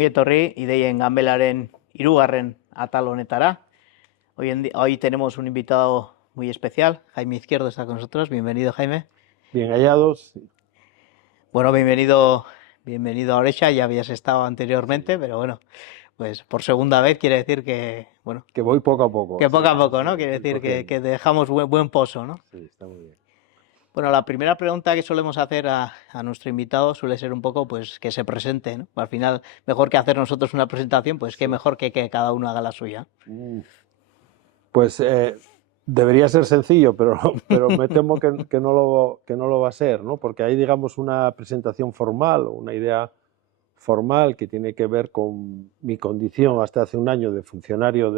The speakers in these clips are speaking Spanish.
Ongi etorri, ideien ganbelaren hirugarren atal honetara. Hoy tenemos un invitado muy especial, Jaime Izquierdo está con nosotros. Bienvenido, Jaime. Bien hallados. Bueno, bienvenido a Orecha, ya habías estado anteriormente, pero bueno, pues por segunda vez quiere decir que, bueno, Que voy poco a poco. que poco a poco, ¿no? Sí, Quiere decir que cogiendo. dejamos buen pozo, ¿no? Sí, está muy bien. Bueno, la primera pregunta que solemos hacer a nuestro invitado suele ser un poco, pues, que se presente, ¿no? Al final, mejor que hacer nosotros una presentación, pues qué Sí. mejor que cada uno haga la suya. Pues debería ser sencillo, pero me temo que no lo va a ser, ¿no? Porque hay, digamos, una presentación formal o una idea formal que tiene que ver con mi condición hasta hace un año de funcionario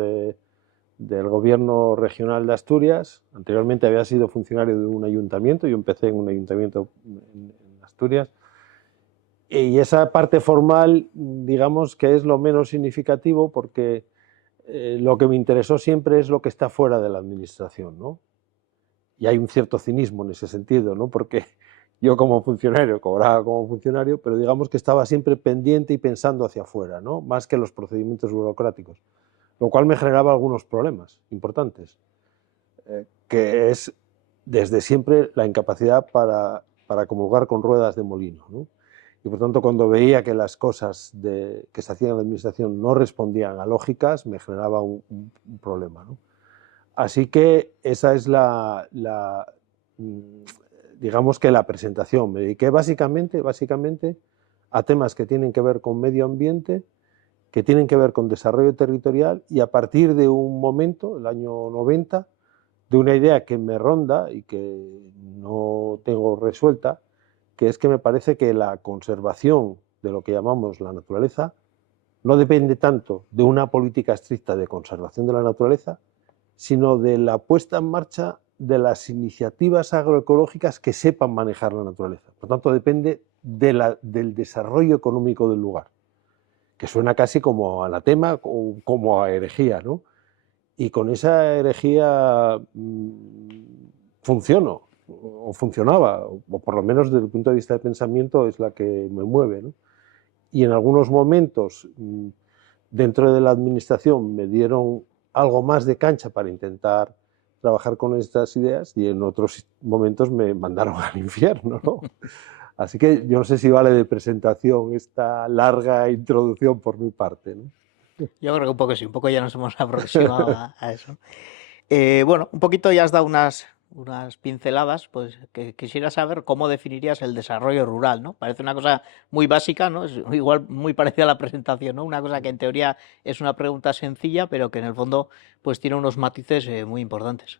del Gobierno Regional de Asturias. Anteriormente había sido funcionario de un ayuntamiento, yo empecé en un ayuntamiento en Asturias. Y esa parte formal, digamos que es lo menos significativo porque lo que me interesó siempre es lo que está fuera de la administración, ¿no? Y hay un cierto cinismo en ese sentido, ¿no? Porque yo como funcionario, cobraba como funcionario, pero digamos que estaba siempre pendiente y pensando hacia afuera, ¿no? Más que los procedimientos burocráticos, lo cual me generaba algunos problemas importantes, que es desde siempre la incapacidad para comulgar con ruedas de molino, ¿no? Y por tanto, cuando veía que las cosas que se hacían en la administración no respondían a lógicas, me generaba un problema, ¿no? Así que esa es digamos que la presentación. Me dediqué básicamente a temas que tienen que ver con medio ambiente, que tienen que ver con desarrollo territorial, y a partir de un momento, el año 90, de una idea que me ronda y que no tengo resuelta, que es que me parece que la conservación de lo que llamamos la naturaleza no depende tanto de una política estricta de conservación de la naturaleza, sino de la puesta en marcha de las iniciativas agroecológicas que sepan manejar la naturaleza. Por tanto, depende del desarrollo económico del lugar, que suena casi como anatema o como a herejía, ¿no? Y con esa herejía funcionaba, o por lo menos desde el punto de vista del pensamiento es la que me mueve, ¿no? Y en algunos momentos dentro de la administración me dieron algo más de cancha para intentar trabajar con estas ideas, y en otros momentos me mandaron al infierno, ¿no? Así que yo no sé si vale de presentación esta larga introducción por mi parte, ¿no? Yo creo que un poco sí, un poco ya nos hemos aproximado a eso. Bueno, un poquito ya has dado unas pinceladas, pues que quisiera saber cómo definirías el desarrollo rural, ¿no? Parece una cosa muy básica, ¿no? Es igual muy parecida a la presentación, ¿no? Una cosa que en teoría es una pregunta sencilla, pero que en el fondo pues tiene unos matices muy importantes.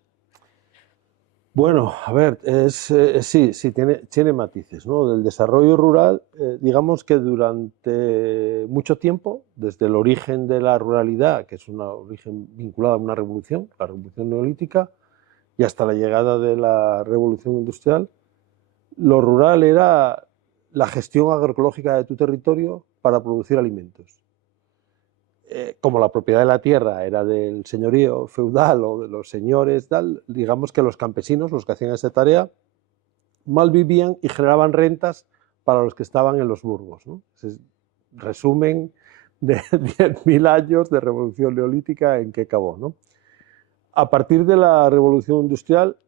Bueno, a ver, sí, tiene matices, ¿no? Del desarrollo rural, digamos que durante mucho tiempo, desde el origen de la ruralidad, que es un origen vinculado a una revolución, la revolución neolítica, y hasta la llegada de la revolución industrial, lo rural era la gestión agroecológica de tu territorio para producir alimentos. Como la propiedad de la tierra era del señorío feudal o de los señores, tal, digamos que los campesinos, los que hacían esa tarea, mal vivían y generaban rentas para los que estaban en los burgos, ¿no? Ese resumen de 10.000 años de revolución neolítica en que acabó, ¿no? A partir de la revolución industrial,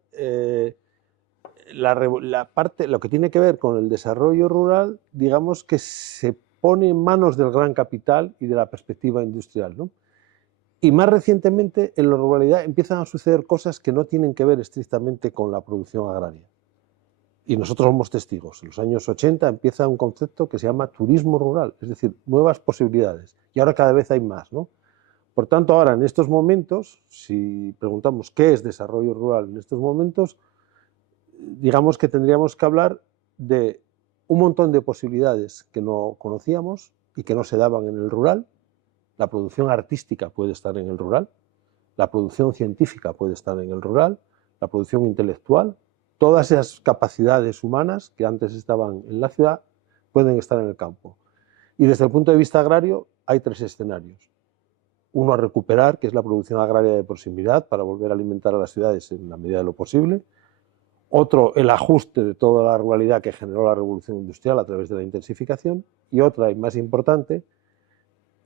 lo que tiene que ver con el desarrollo rural, digamos que se pone en manos del gran capital y de la perspectiva industrial, ¿no? Y más recientemente, en la ruralidad empiezan a suceder cosas que no tienen que ver estrictamente con la producción agraria. Y nosotros somos testigos. En los años 80 empieza un concepto que se llama turismo rural, es decir, nuevas posibilidades. Y ahora cada vez hay más, ¿no? Por tanto, ahora en estos momentos, si preguntamos qué es desarrollo rural en estos momentos, digamos que tendríamos que hablar de un montón de posibilidades que no conocíamos y que no se daban en el rural. La producción artística puede estar en el rural, la producción científica puede estar en el rural, la producción intelectual, todas esas capacidades humanas que antes estaban en la ciudad pueden estar en el campo. Y desde el punto de vista agrario hay tres escenarios. Uno a recuperar, que es la producción agraria de proximidad para volver a alimentar a las ciudades en la medida de lo posible. Otro, el ajuste de toda la ruralidad que generó la revolución industrial a través de la intensificación. Y otra, y más importante,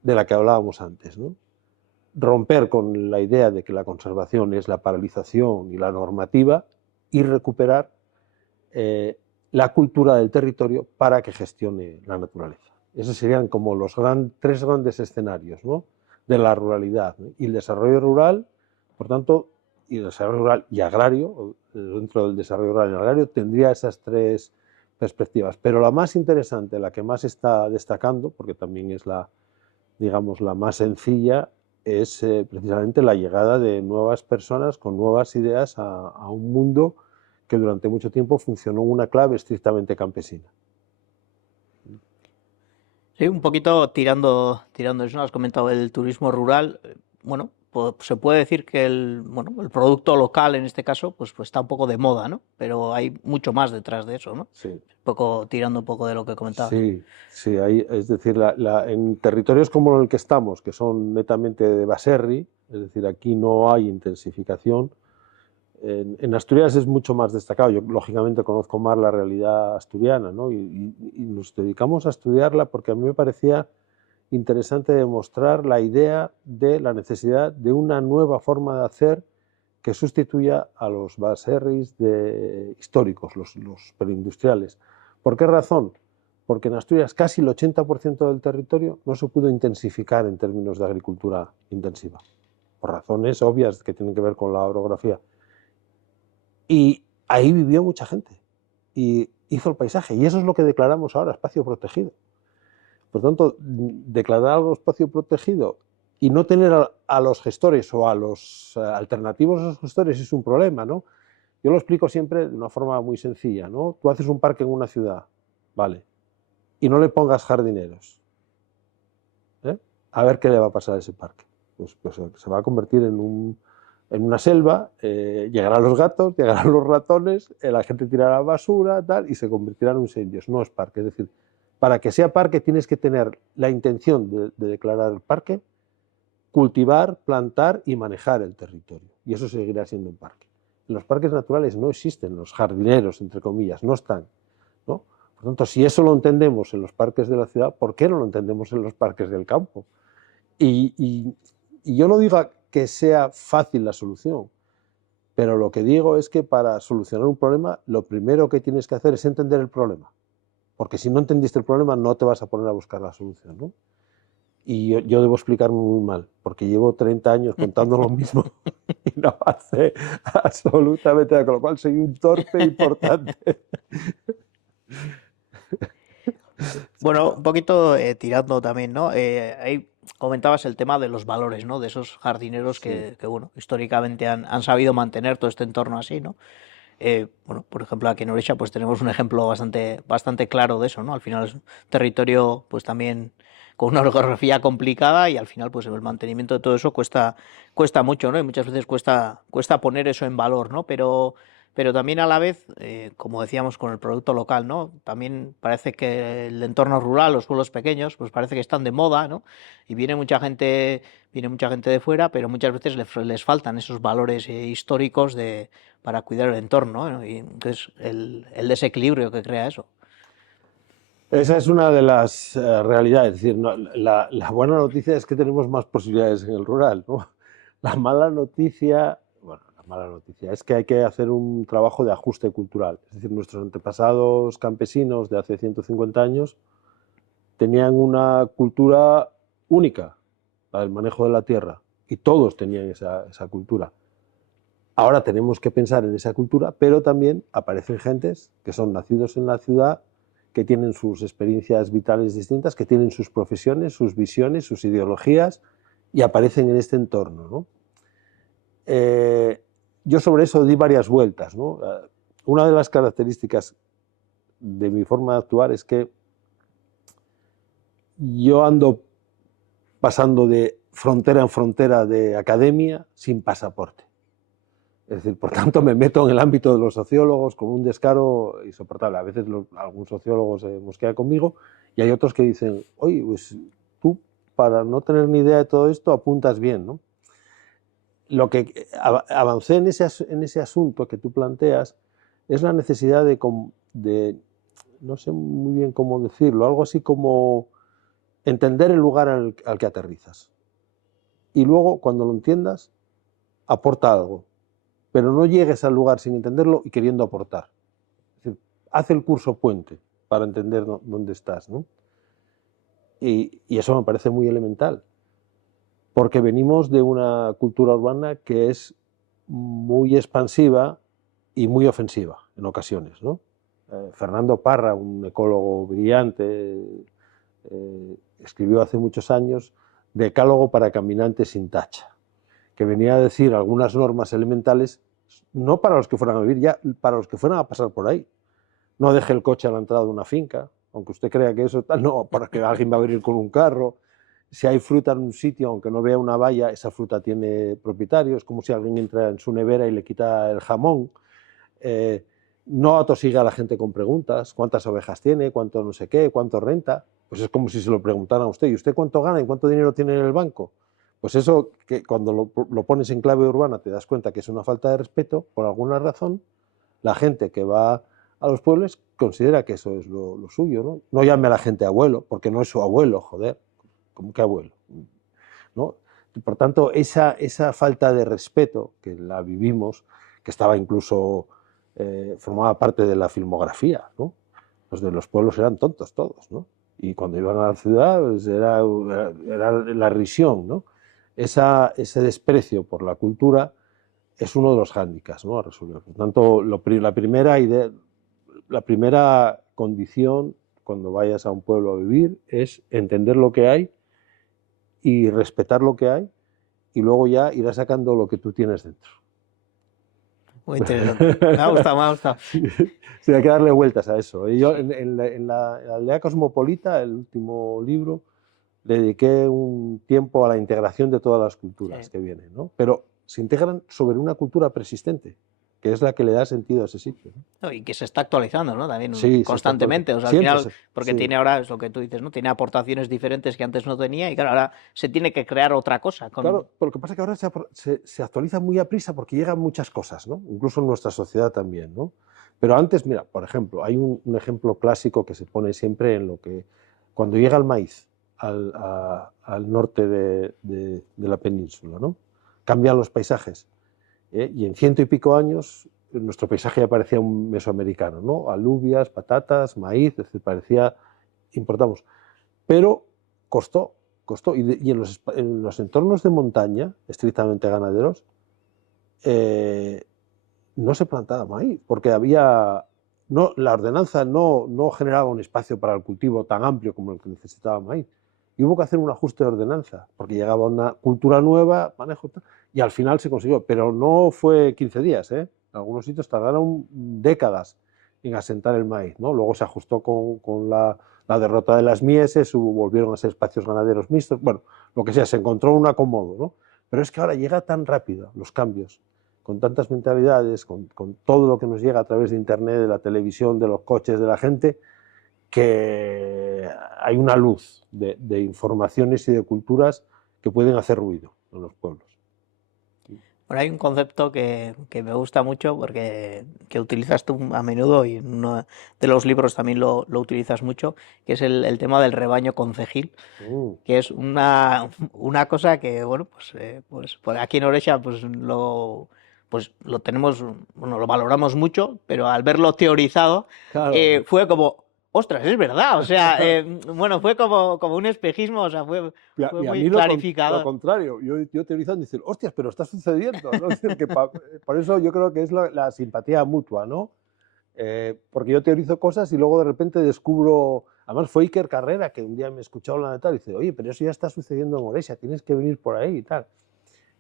de la que hablábamos antes, ¿no? Romper con la idea de que la conservación es la paralización y la normativa y recuperar la cultura del territorio para que gestione la naturaleza. Esos serían como los tres grandes escenarios, ¿no? De la ruralidad, ¿no? Y el desarrollo rural, por tanto, y el desarrollo rural y agrario, dentro del desarrollo rural y agrario, tendría esas tres perspectivas. Pero la más interesante, la que más está destacando, porque también es la, digamos, la más sencilla, es precisamente la llegada de nuevas personas con nuevas ideas a un mundo que durante mucho tiempo funcionó en una clave estrictamente campesina. Sí, un poquito tirando eso, has comentado el turismo rural. Bueno, pues se puede decir que el producto local en este caso, pues está un poco de moda, ¿no? Pero hay mucho más detrás de eso, ¿no? Sí, Tirando un poco de lo que comentabas. sí, sí. Es decir, en territorios como el que estamos, que son netamente de baserri, es decir, aquí no hay intensificación. En Asturias es mucho más destacado. Yo, lógicamente, conozco más la realidad asturiana, ¿no? Y nos dedicamos a estudiarla porque a mí me parecía interesante demostrar la idea de la necesidad de una nueva forma de hacer que sustituya a los baserris históricos, los preindustriales. ¿Por qué razón? Porque en Asturias casi el 80% del territorio no se pudo intensificar en términos de agricultura intensiva, por razones obvias que tienen que ver con la orografía. Y ahí vivió mucha gente y hizo el paisaje. Y eso es lo que declaramos ahora espacio protegido. Por tanto, declarar algo espacio protegido y no tener a los gestores o a los alternativos a los gestores es un problema, ¿no? Yo lo explico siempre de una forma muy sencilla, ¿no? Tú haces un parque en una ciudad, ¿vale? Y no le pongas jardineros, ¿eh? A ver qué le va a pasar a ese parque. Pues se va a convertir en una selva, llegarán los gatos, llegarán los ratones, la gente tirará basura, tal, y se convertirán en incendios. No es parque, es decir, para que sea parque tienes que tener la intención de declarar el parque, cultivar, plantar y manejar el territorio. Y eso seguirá siendo un parque. En los parques naturales no existen los jardineros, entre comillas, no están, ¿no? Por tanto, si eso lo entendemos en los parques de la ciudad, ¿por qué no lo entendemos en los parques del campo? Y yo no digo que sea fácil la solución, pero lo que digo es que para solucionar un problema, lo primero que tienes que hacer es entender el problema. Porque si no entendiste el problema, no te vas a poner a buscar la solución, ¿no? Y yo debo explicarme muy mal, porque llevo 30 años contando lo mismo y no hace absolutamente nada, con lo cual soy un torpe importante. Bueno, un poquito tirando también, ¿no? Ahí comentabas el tema de los valores, ¿no? De esos jardineros Sí, bueno, históricamente han sabido mantener todo este entorno así, ¿no? Bueno, por ejemplo, aquí en Orecha pues tenemos un ejemplo bastante claro de eso, ¿no? Al final es un territorio pues también con una orografía complicada y al final pues el mantenimiento de todo eso cuesta mucho, ¿no? Y muchas veces cuesta poner eso en valor, ¿no? Pero también a la vez, como decíamos con el producto local, ¿no? También parece que el entorno rural, los pueblos pequeños, pues parece que están de moda, ¿no? Y viene mucha gente de fuera, pero muchas veces les faltan esos valores históricos para cuidar el entorno, ¿no? Y entonces el desequilibrio que crea eso. esa es una de las realidades. Es decir, no, la buena noticia es que tenemos más posibilidades en el rural, ¿no? La mala noticia, bueno, la mala noticia es que hay que hacer un trabajo de ajuste cultural. Es decir, nuestros antepasados campesinos de hace 150 años tenían una cultura única, la del manejo de la tierra, y todos tenían esa cultura. Ahora tenemos que pensar en esa cultura, pero también aparecen gentes que son nacidos en la ciudad, que tienen sus experiencias vitales distintas, que tienen sus profesiones, sus visiones, sus ideologías, y aparecen en este entorno, ¿no? Yo sobre eso di varias vueltas, ¿no? Una de las características de mi forma de actuar es que yo ando pasando de frontera en frontera de academia sin pasaporte. Es decir, por tanto, me meto en el ámbito de los sociólogos con un descaro insoportable. A veces algún sociólogo se mosquea conmigo y hay otros que dicen, oye, pues tú para no tener ni idea de todo esto apuntas bien, ¿no? Lo que avancé en ese asunto que tú planteas es la necesidad de, no sé muy bien cómo decirlo, algo así como entender el lugar al que aterrizas. Y luego, cuando lo entiendas, aporta algo. Pero no llegues al lugar sin entenderlo y queriendo aportar. Es decir, haz el curso puente para entender dónde estás, ¿no? Y eso me parece muy elemental, porque venimos de una cultura urbana que es muy expansiva y muy ofensiva en ocasiones, ¿no? Fernando Parra, un ecólogo brillante, escribió hace muchos años Decálogo para caminantes sin tacha, que venía a decir algunas normas elementales, no para los que fueran a vivir, ya para los que fueran a pasar por ahí. No deje el coche a la entrada de una finca, aunque usted crea que eso tal, no, porque alguien va a venir con un carro. Si hay fruta en un sitio, aunque no vea una valla, esa fruta tiene propietario. Es como si alguien entra en su nevera y le quita el jamón. No atosiga a la gente con preguntas. ¿Cuántas ovejas tiene? ¿Cuánto no sé qué? ¿Cuánto renta? Pues es como si se lo preguntaran a usted. ¿Y usted cuánto gana y cuánto dinero tiene en el banco? Pues eso, que cuando lo pones en clave urbana te das cuenta que es una falta de respeto, por alguna razón, la gente que va a los pueblos considera que eso es lo suyo, ¿no? No llame a la gente abuelo, porque no es su abuelo, joder. ¿Cómo que abuelo? ¿No? Por tanto, esa falta de respeto que la vivimos, que estaba incluso, formaba parte de la filmografía, ¿no? Los de los pueblos eran tontos todos, ¿no? Y cuando iban a la ciudad pues era la risión, ¿no? Ese desprecio por la cultura es uno de los hándicaps, ¿no? A resolver. Por tanto, la primera condición cuando vayas a un pueblo a vivir es entender lo que hay y respetar lo que hay, y luego ya irás sacando lo que tú tienes dentro. Muy interesante. Me ha gustado, me ha gustado. Sí, hay que darle vueltas a eso. Y yo en la aldea cosmopolita, el último libro, le dediqué un tiempo a la integración de todas las culturas que vienen, ¿no? Pero se integran sobre una cultura persistente, que es la que le da sentido a ese sitio, ¿no? No, y que se está actualizando, ¿no? También Sí, se está constantemente. O sea, al siempre final, porque sí. tiene ahora, es lo que tú dices, ¿no? Tiene aportaciones diferentes que antes no tenía y claro, ahora se tiene que crear otra cosa. Claro, pero lo que pasa es que ahora se actualiza muy a prisa porque llegan muchas cosas, ¿no? Incluso en nuestra sociedad también, ¿no? Pero antes, mira, por ejemplo, hay un ejemplo clásico que se pone siempre en lo que, cuando llega el maíz al norte de la península, ¿no? Cambian los paisajes, y en 100 y pico años nuestro paisaje ya parecía un mesoamericano, ¿no? Alubias, patatas, maíz, es decir, parecía, importamos. Pero costó. Y en los entornos de montaña, estrictamente ganaderos, no se plantaba maíz, porque la ordenanza no generaba un espacio para el cultivo tan amplio como el que necesitaba maíz. Y hubo que hacer un ajuste de ordenanza, porque llegaba una cultura nueva, manejo, y al final se consiguió. Pero no fue 15 días, ¿eh? En algunos sitios tardaron décadas en asentar el maíz, ¿no? Luego se ajustó con la derrota de las mieses, volvieron a ser espacios ganaderos mixtos, bueno, lo que sea, se encontró un acomodo, ¿no? Pero es que ahora llega tan rápido los cambios, con tantas mentalidades, con todo lo que nos llega a través de Internet, de la televisión, de los coches, de la gente, que hay una luz de informaciones y de culturas que pueden hacer ruido en los pueblos. Bueno, hay un concepto que me gusta mucho porque que utilizas tú a menudo y en uno de los libros también lo utilizas mucho, que es el tema del rebaño concejil, que es una cosa que, bueno, pues por aquí en Orexa pues lo tenemos, bueno, lo valoramos mucho, pero al verlo teorizado Claro. fue como, ostras, es verdad, o sea, bueno, fue como un espejismo, o sea, fue Y a muy mí lo clarificador. contrario, yo teorizando y decir, hostias, pero está sucediendo, ¿no? Es decir, por eso yo creo que es la simpatía mutua, ¿no? Porque yo teorizo cosas y luego de repente descubro, además fue Iker Carrera que un día me escuchó hablar de tal y dice, oye, pero eso ya está sucediendo en Oresia, tienes que venir por ahí y tal.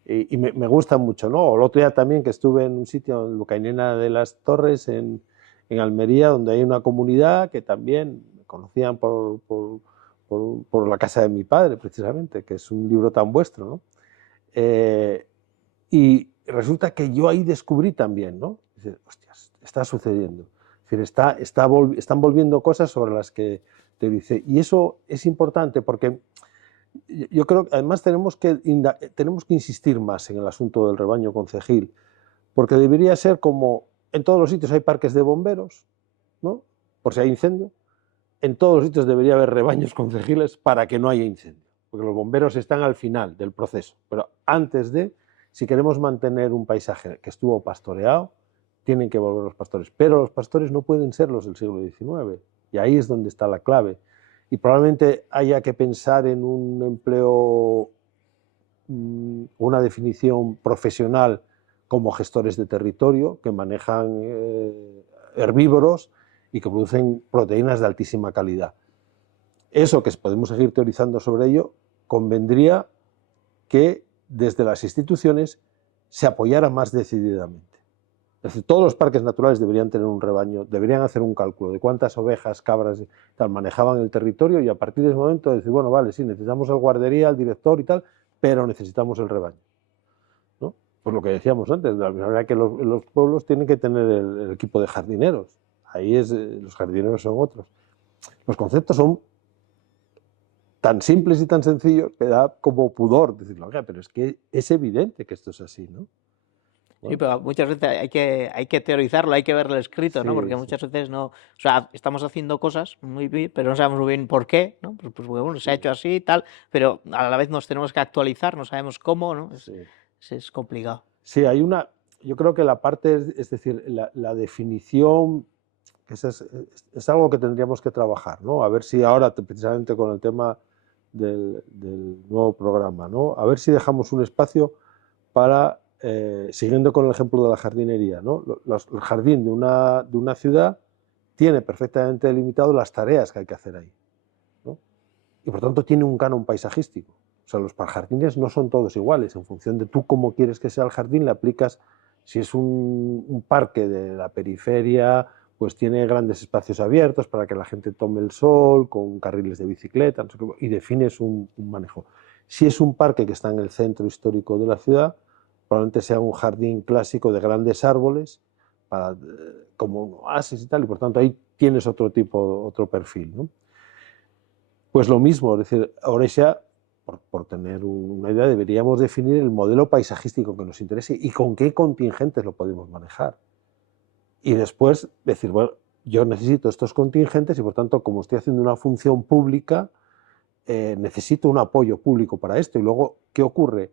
Y me gusta mucho, ¿no? El otro día también que estuve en un sitio, en Lucainena de las Torres, en Almería, donde hay una comunidad que también me conocían por la casa de mi padre, precisamente, que es un libro tan vuestro, ¿no? Y resulta que yo ahí descubrí también, ¿no? Dice, hostias, está sucediendo. Es decir, están volviendo cosas sobre las que te dice. Y eso es importante porque yo creo que además tenemos que insistir más en el asunto del rebaño concejil, porque debería ser como en todos los sitios hay parques de bomberos, ¿no? Por si hay incendio, en todos los sitios debería haber rebaños concejiles para que no haya incendio, porque los bomberos están al final del proceso, pero antes de, si queremos mantener un paisaje que estuvo pastoreado, tienen que volver los pastores, pero los pastores no pueden ser los del siglo XIX, y ahí es donde está la clave, y probablemente haya que pensar en un empleo, una definición profesional como gestores de territorio que manejan herbívoros y que producen proteínas de altísima calidad. Eso, que podemos seguir teorizando sobre ello, convendría que desde las instituciones se apoyara más decididamente. Es decir, todos los parques naturales deberían tener un rebaño, deberían hacer un cálculo de cuántas ovejas, cabras tal manejaban el territorio, y a partir de ese momento decir, bueno, vale, sí, necesitamos el guardería, el director y tal, pero necesitamos el rebaño, ¿no? Pues lo que decíamos antes, de la misma manera que los pueblos tienen que tener el equipo de jardineros. Ahí los jardineros son otros. Los conceptos son tan simples y tan sencillos que da como pudor decirlo, oiga, pero es que es evidente que esto es así, ¿no? Sí, pero muchas veces hay que teorizarlo, hay que verlo escrito, ¿no? Porque muchas veces no, o sea, estamos haciendo cosas muy bien, pero no sabemos muy bien por qué, ¿no? Pues bueno, se ha hecho así y tal, pero a la vez nos tenemos que actualizar, no sabemos cómo, ¿no? Es complicado. Sí, hay una, yo creo que la parte, es decir, la definición, es algo que tendríamos que trabajar, ¿no? A ver si ahora, precisamente con el tema del nuevo programa, ¿no? A ver si dejamos un espacio para, siguiendo con el ejemplo de la jardinería, ¿no? El jardín de una ciudad tiene perfectamente delimitado las tareas que hay que hacer ahí, ¿no? Y por tanto tiene un canon paisajístico. O sea, los jardines no son todos iguales. En función de tú cómo quieres que sea el jardín, le aplicas, si es un parque de la periferia, pues tiene grandes espacios abiertos para que la gente tome el sol, con carriles de bicicleta, no sé qué, y defines un manejo. Si es un parque que está en el centro histórico de la ciudad, probablemente sea un jardín clásico de grandes árboles, como un oasis y tal, y por tanto ahí tienes otro perfil, ¿no? Pues lo mismo, es decir, ahora ya, por tener una idea, deberíamos definir el modelo paisajístico que nos interese y con qué contingentes lo podemos manejar. Y después decir, bueno, yo necesito estos contingentes y por tanto, como estoy haciendo una función pública, necesito un apoyo público para esto. Y luego, ¿qué ocurre?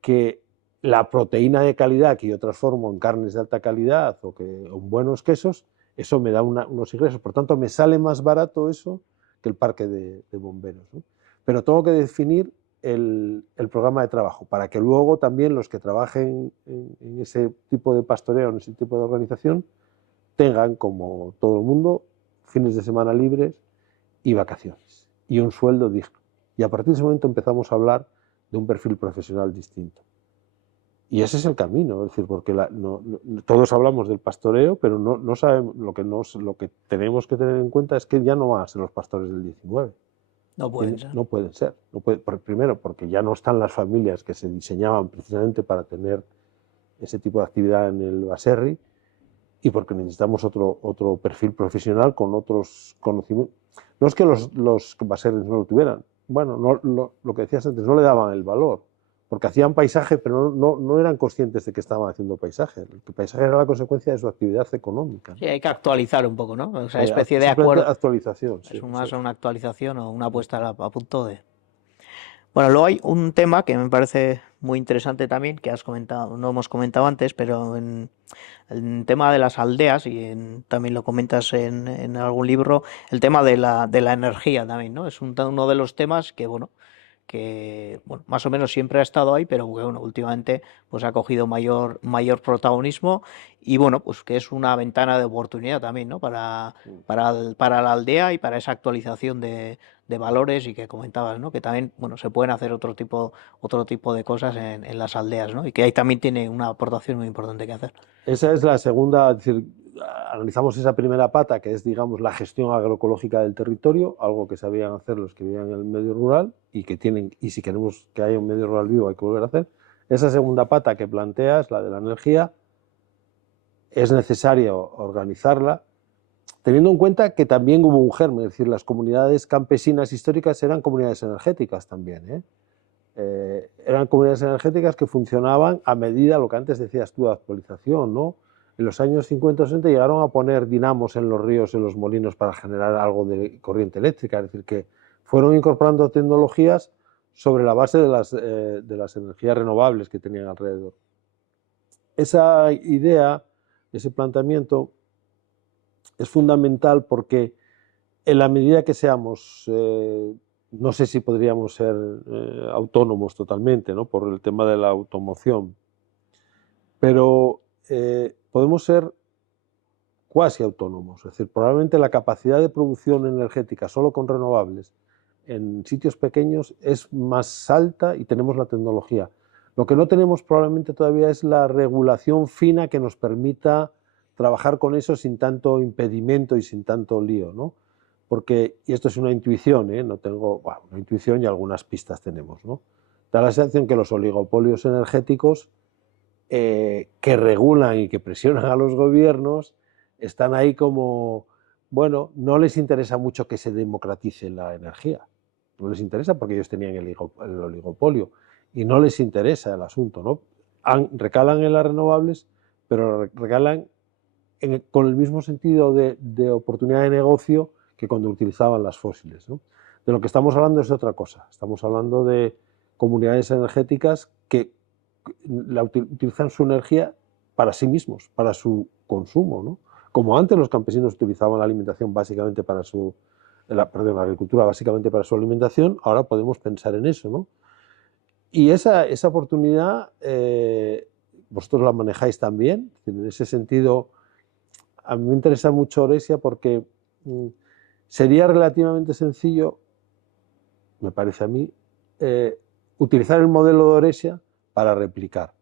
Que la proteína de calidad que yo transformo en carnes de alta calidad o en buenos quesos, eso me da unos ingresos. Por tanto, me sale más barato eso que el parque de bomberos, ¿no? Pero tengo que definir el programa de trabajo para que luego también los que trabajen en ese tipo de pastoreo, en ese tipo de organización, tengan, como todo el mundo, fines de semana libres y vacaciones y un sueldo digno. Y a partir de ese momento empezamos a hablar de un perfil profesional distinto. Y ese es el camino, es decir, porque todos hablamos del pastoreo, pero no sabemos, lo que tenemos que tener en cuenta es que ya no van a ser los pastores del 19. No pueden ser. No pueden ser. Primero, porque ya no están las familias que se diseñaban precisamente para tener ese tipo de actividad en el baserri, y porque necesitamos otro perfil profesional con otros conocimientos. No es que los baserris no lo tuvieran, bueno, lo que decías antes, no le daban el valor, porque hacían paisaje, pero no eran conscientes de que estaban haciendo paisaje. El paisaje era la consecuencia de su actividad económica. Sí, hay que actualizar un poco, ¿no? O sea, especie de acuerdo. Actualización. Es más una actualización o una puesta a punto de... Bueno, luego hay un tema que me parece muy interesante también, que has comentado, no hemos comentado antes, pero en el tema de las aldeas, y también lo comentas en algún libro, el tema de la energía también, ¿no? Es uno de los temas que bueno, más o menos siempre ha estado ahí, pero bueno, últimamente pues ha cogido mayor protagonismo y bueno, pues que es una ventana de oportunidad también, ¿no? Para la aldea y para esa actualización de valores y que comentabas, ¿no? Que también, bueno, se pueden hacer otro tipo de cosas en las aldeas, ¿no? Y que ahí también tiene una aportación muy importante que hacer. Esa es la segunda, es decir, analizamos esa primera pata, que es, digamos, la gestión agroecológica del territorio, algo que sabían hacer los que vivían en el medio rural y que tienen, y si queremos que haya un medio rural vivo hay que volver a hacer. Esa segunda pata que planteas, la de la energía, es necesario organizarla, teniendo en cuenta que también hubo un germen, es decir, las comunidades campesinas históricas eran comunidades energéticas también, ¿eh? Eran comunidades energéticas que funcionaban a medida, lo que antes decías tú, de actualización, ¿no? En los años 50 o 60 llegaron a poner dinamos en los ríos, en los molinos, para generar algo de corriente eléctrica, es decir, que fueron incorporando tecnologías sobre la base de las energías renovables que tenían alrededor. Esa idea, ese planteamiento, es fundamental porque en la medida que seamos, no sé si podríamos ser autónomos totalmente, ¿no?, por el tema de la automoción, pero podemos ser cuasi autónomos, es decir, probablemente la capacidad de producción energética solo con renovables en sitios pequeños es más alta y tenemos la tecnología. Lo que no tenemos probablemente todavía es la regulación fina que nos permita trabajar con eso sin tanto impedimento y sin tanto lío, ¿no? Porque, y esto es una intuición, no tengo, bueno, una intuición y algunas pistas tenemos, ¿no? Da la sensación que los oligopolios energéticos que regulan y que presionan a los gobiernos están ahí como, bueno, no les interesa mucho que se democratice la energía, no les interesa porque ellos tenían el oligopolio y no les interesa el asunto, ¿no? Recalan en las renovables, pero recalan con el mismo sentido de oportunidad de negocio que cuando utilizaban las fósiles, ¿no? De lo que estamos hablando es otra cosa, estamos hablando de comunidades energéticas que utilizan su energía para sí mismos, para su consumo, ¿no? Como antes los campesinos utilizaban la alimentación básicamente para su, la agricultura básicamente para su alimentación, ahora podemos pensar en eso, ¿no? Y esa oportunidad vosotros la manejáis también, en ese sentido a mí me interesa mucho Oresia porque sería relativamente sencillo, me parece a mí, utilizar el modelo de Oresia para replicar.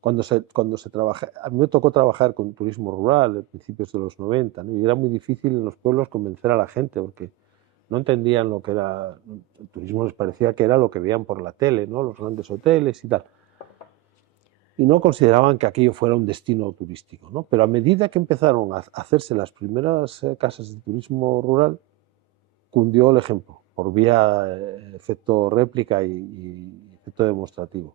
Cuando se trabaja, a mí me tocó trabajar con turismo rural a principios de los 90, ¿no? Y era muy difícil en los pueblos convencer a la gente porque no entendían lo que era el turismo, les parecía que era lo que veían por la tele, ¿no?, los grandes hoteles y tal. Y no consideraban que aquello fuera un destino turístico, ¿no? Pero a medida que empezaron a hacerse las primeras casas de turismo rural, cundió el ejemplo, por vía efecto réplica y efecto demostrativo.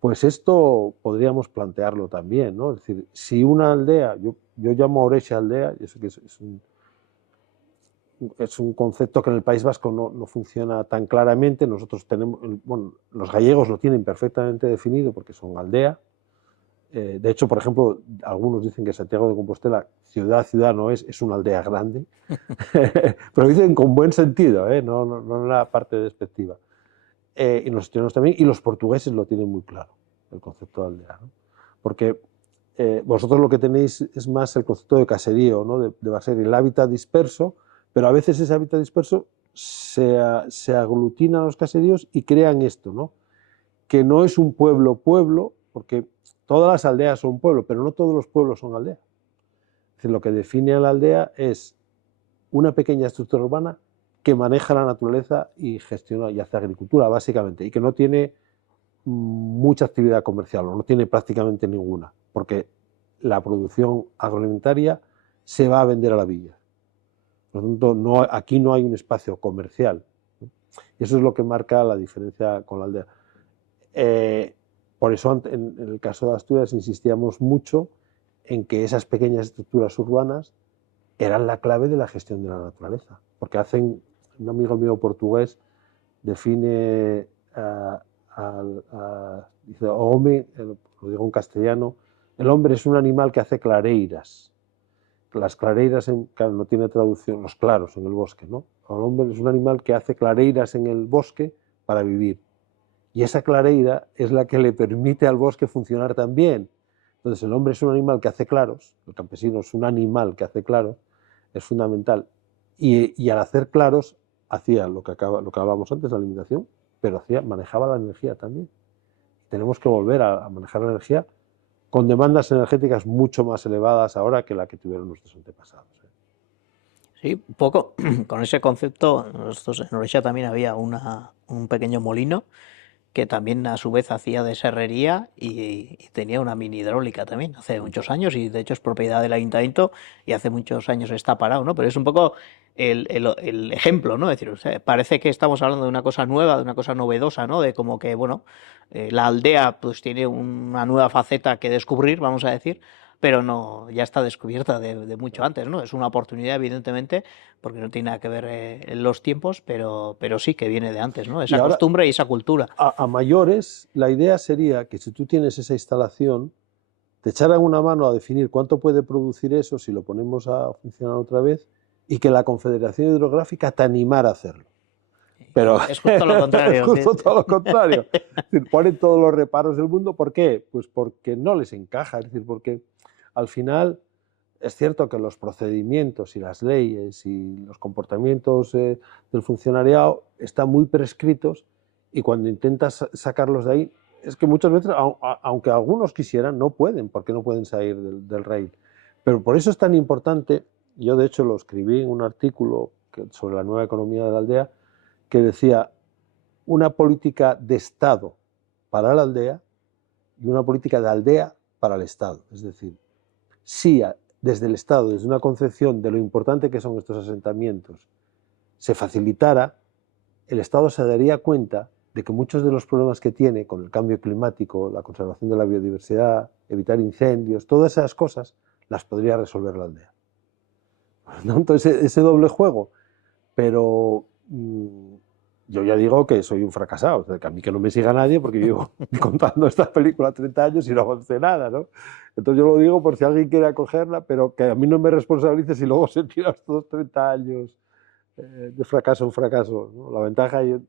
Pues esto podríamos plantearlo también, ¿no? Es decir, si una aldea, yo llamo a Oresia aldea, yo sé que es un concepto que en el País Vasco no funciona tan claramente, nosotros tenemos, bueno, los gallegos lo tienen perfectamente definido porque son aldea. De hecho, por ejemplo, algunos dicen que Santiago de Compostela, ciudad no es una aldea grande, pero dicen con buen sentido, no en la parte despectiva. Y los chilenos también, y los portugueses lo tienen muy claro, el concepto de aldea, ¿no? Porque vosotros lo que tenéis es más el concepto de caserío, ¿no? De va a ser el hábitat disperso, pero a veces ese hábitat disperso se aglutina a los caseríos y crean esto, ¿no? Que no es un pueblo, porque todas las aldeas son pueblos, pero no todos los pueblos son aldeas. Es decir, lo que define a la aldea es una pequeña estructura urbana que maneja la naturaleza y gestiona y hace agricultura, básicamente, y que no tiene mucha actividad comercial, o no tiene prácticamente ninguna, porque la producción agroalimentaria se va a vender a la villa. Por lo tanto, aquí no hay un espacio comercial, ¿no? Y eso es lo que marca la diferencia con la aldea. Por eso en el caso de Asturias insistíamos mucho en que esas pequeñas estructuras urbanas eran la clave de la gestión de la naturaleza, porque un amigo mío portugués define, dice, o hombre, lo digo en castellano, el hombre es un animal que hace clareiras. Las clareiras, claro, no tiene traducción, los claros en el bosque, ¿no? El hombre es un animal que hace clareiras en el bosque para vivir. Y esa clareira es la que le permite al bosque funcionar tan bien. Entonces el hombre es un animal que hace claros, el campesino es un animal que hace claros, es fundamental. Y al hacer claros hacía lo que hablábamos antes, la alimentación, pero manejaba la energía también. Tenemos que volver a manejar la energía con demandas energéticas mucho más elevadas ahora que la que tuvieron nuestros antepasados. Sí, un poco con ese concepto, nosotros en Oresia también había un pequeño molino que también a su vez hacía de serrería y tenía una mini hidráulica también, hace muchos años, y de hecho es propiedad del ayuntamiento y hace muchos años está parado, ¿no? Pero es un poco el ejemplo, ¿no? Es decir, o sea, parece que estamos hablando de una cosa nueva, de una cosa novedosa, ¿no? De como que, bueno, la aldea pues tiene una nueva faceta que descubrir, vamos a decir, pero no, ya está descubierta de mucho antes, ¿no? Es una oportunidad, evidentemente, porque no tiene nada que ver en los tiempos, pero sí que viene de antes, ¿no? Y Esa ahora, costumbre y esa cultura. a mayores, la idea sería que si tú tienes esa instalación, te echaran una mano a definir cuánto puede producir eso si lo ponemos a funcionar otra vez y que la Confederación Hidrográfica te animara a hacerlo. Pero Es justo lo es contrario, sí. justo todo lo contrario. Es decir, ponen todos los reparos del mundo. ¿Por qué? Pues porque no les encaja. Es decir, porque al final es cierto que los procedimientos y las leyes y los comportamientos del funcionariado están muy prescritos y cuando intentas sacarlos de ahí, es que muchas veces, aunque algunos quisieran, no pueden, porque no pueden salir del rail. Pero por eso es tan importante, yo de hecho lo escribí en un artículo sobre la nueva economía de la aldea, que decía una política de Estado para la aldea y una política de aldea para el Estado. Es decir, si desde el Estado, desde una concepción de lo importante que son estos asentamientos, se facilitara, el Estado se daría cuenta de que muchos de los problemas que tiene con el cambio climático, la conservación de la biodiversidad, evitar incendios, todas esas cosas, las podría resolver la aldea. ¿No? Entonces, ese doble juego. Pero yo ya digo que soy un fracasado, o sea, que a mí que no me siga nadie porque yo llevo contando esta película 30 años y no avancé nada, ¿no? Entonces yo lo digo por si alguien quiere acogerla, pero que a mí no me responsabilice si luego se tira estos 30 años de fracaso en fracaso, ¿no? La ventaja, yo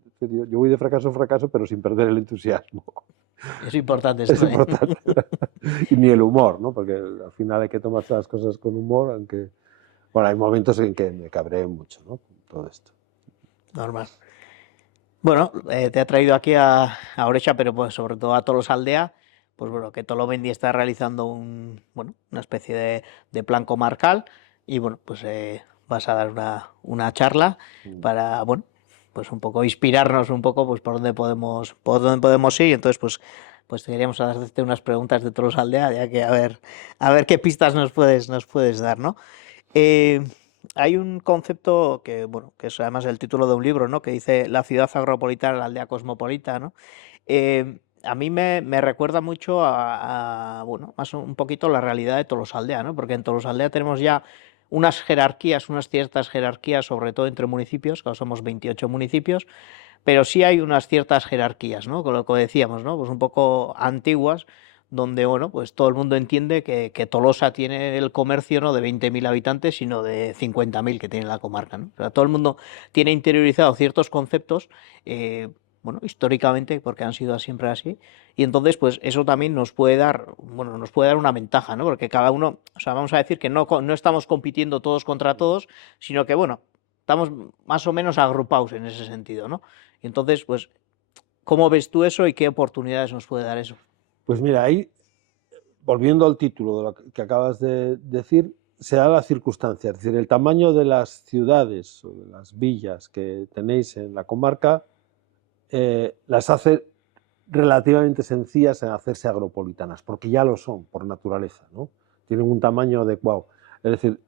voy de fracaso en fracaso, pero sin perder el entusiasmo. Es importante Es esto, ¿eh? importante. Y ni el humor, ¿no? Porque al final hay que tomarse las cosas con humor, aunque, bueno, hay momentos en que me cabré mucho, ¿no? Todo esto. Normal. Bueno, te ha traído aquí a Orecha, pero pues sobre todo a Tolosaldea, pues bueno, que Tolomendi está realizando bueno, una especie de plan comarcal y bueno, pues vas a dar una charla para, bueno, pues un poco inspirarnos un poco pues por dónde podemos ir y entonces pues queríamos hacerte unas preguntas de Tolosaldea, ya que a ver qué pistas nos puedes dar, ¿no? Eh, Hay un concepto que, bueno, que es además el título de un libro, ¿no? Que dice la ciudad agropolitana, la aldea cosmopolita, ¿no? A mí me recuerda mucho bueno, más un poquito la realidad de Tolosaldea, ¿no? Porque en Tolosaldea tenemos ya unas jerarquías, unas ciertas jerarquías, sobre todo entre municipios, que somos 28 municipios, pero sí hay unas ciertas jerarquías, ¿no? Con lo que decíamos, ¿no? Pues un poco antiguas, donde, bueno, pues todo el mundo entiende que Tolosa tiene el comercio no de 20.000 habitantes, sino de 50.000 que tiene la comarca, ¿no? O sea, todo el mundo tiene interiorizado ciertos conceptos, bueno, históricamente, porque han sido siempre así, y entonces, pues eso también nos puede dar, bueno, nos puede dar una ventaja, ¿no? Porque cada uno, o sea, vamos a decir que no estamos compitiendo todos contra todos, sino que, bueno, estamos más o menos agrupados en ese sentido, ¿no? Y entonces, pues, ¿cómo ves tú eso y qué oportunidades nos puede dar eso? Pues mira, ahí, volviendo al título de lo que acabas de decir, se da la circunstancia, es decir, el tamaño de las ciudades o de las villas que tenéis en la comarca las hace relativamente sencillas en hacerse agropolitanas, porque ya lo son por naturaleza, ¿no? Tienen un tamaño adecuado. Es decir,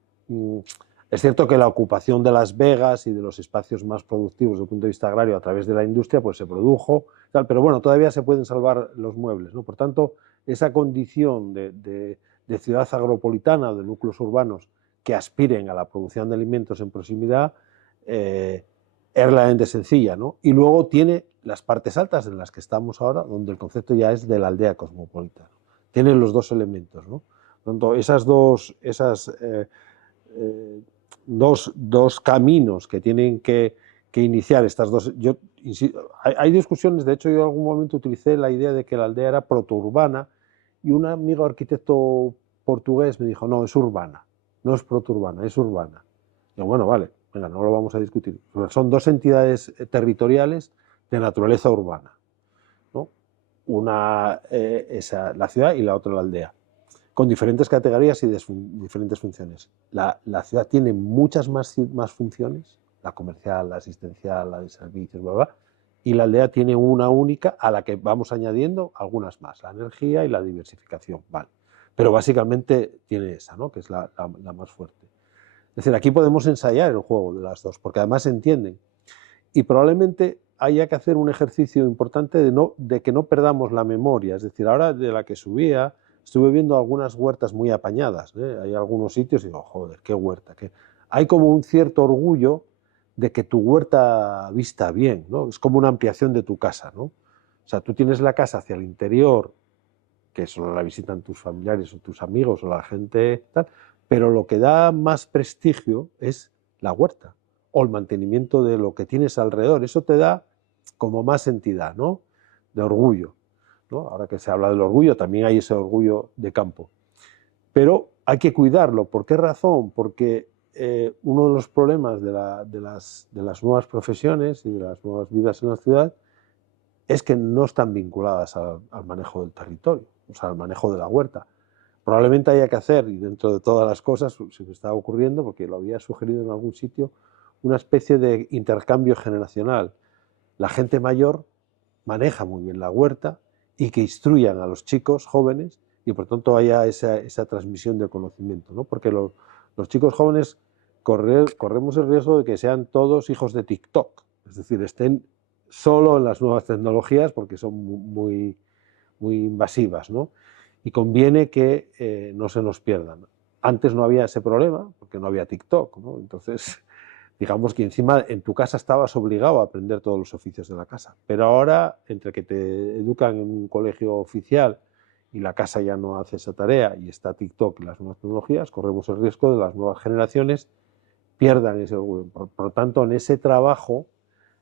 es cierto que la ocupación de Las Vegas y de los espacios más productivos desde el punto de vista agrario a través de la industria pues se produjo, tal, pero bueno, todavía se pueden salvar los muebles, ¿no? Por tanto, esa condición de ciudad agropolitana o de núcleos urbanos que aspiren a la producción de alimentos en proximidad es relativamente sencilla, ¿no? Y luego tiene las partes altas en las que estamos ahora, donde el concepto ya es de la aldea cosmopolita. Tienen los dos elementos, ¿no? Por tanto, dos caminos que tienen que iniciar estas dos. Hay discusiones, de hecho, yo en algún momento utilicé la idea de que la aldea era protourbana y un amigo arquitecto portugués me dijo, no, es urbana, no es protourbana, es urbana. Y yo, bueno, vale, venga, no lo vamos a discutir. Son dos entidades territoriales de naturaleza urbana, ¿no? Una es la ciudad y la otra la aldea, con diferentes categorías y diferentes funciones. La ciudad tiene muchas más funciones, la comercial, la asistencial, la de servicios, bla, bla, y la aldea tiene una única a la que vamos añadiendo algunas más, la energía y la diversificación, vale. Pero básicamente tiene esa, ¿no? Que es la más fuerte. Es decir, aquí podemos ensayar el juego de las dos, porque además se entienden. Y probablemente haya que hacer un ejercicio importante de que no perdamos la memoria. Es decir, ahora de la que subía, estuve viendo algunas huertas muy apañadas, ¿eh? Hay algunos sitios y digo, joder, qué huerta. Hay como un cierto orgullo de que tu huerta vista bien, ¿no? Es como una ampliación de tu casa, ¿no? O sea, tú tienes la casa hacia el interior, que solo la visitan tus familiares o tus amigos o la gente tal, pero lo que da más prestigio es la huerta o el mantenimiento de lo que tienes alrededor. Eso te da como más entidad, ¿no? De orgullo, ¿no? Ahora que se habla del orgullo, también hay ese orgullo de campo. Pero hay que cuidarlo. ¿Por qué razón? Porque uno de los problemas de las nuevas profesiones y de las nuevas vidas en la ciudad es que no están vinculadas al manejo del territorio, o sea, al manejo de la huerta. Probablemente haya que hacer, y dentro de todas las cosas, se me está ocurriendo, porque lo había sugerido en algún sitio, una especie de intercambio generacional. La gente mayor maneja muy bien la huerta y que instruyan a los chicos jóvenes y por tanto haya esa transmisión del conocimiento, ¿no? Porque los chicos jóvenes corremos el riesgo de que sean todos hijos de TikTok, es decir, estén solo en las nuevas tecnologías porque son muy, muy invasivas, ¿no? Y conviene que no se nos pierdan. Antes no había ese problema porque no había TikTok, ¿no? Entonces, digamos que encima en tu casa estabas obligado a aprender todos los oficios de la casa. Pero ahora, entre que te educan en un colegio oficial y la casa ya no hace esa tarea y está TikTok y las nuevas tecnologías, corremos el riesgo de las nuevas generaciones pierdan ese orgullo. Por lo tanto, en ese trabajo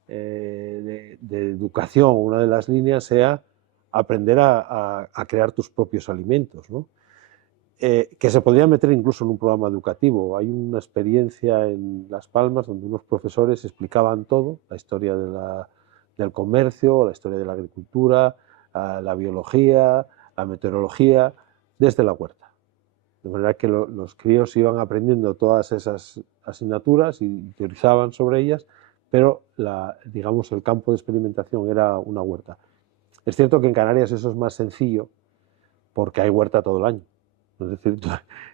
de educación, una de las líneas sea aprender a crear tus propios alimentos, ¿no? Que se podría meter incluso en un programa educativo. Hay una experiencia en Las Palmas donde unos profesores explicaban todo, la historia del comercio, la historia de la agricultura, la biología, la meteorología, desde la huerta. De manera que los críos iban aprendiendo todas esas asignaturas y teorizaban sobre ellas, pero digamos, el campo de experimentación era una huerta. Es cierto que en Canarias eso es más sencillo porque hay huerta todo el año. Es decir,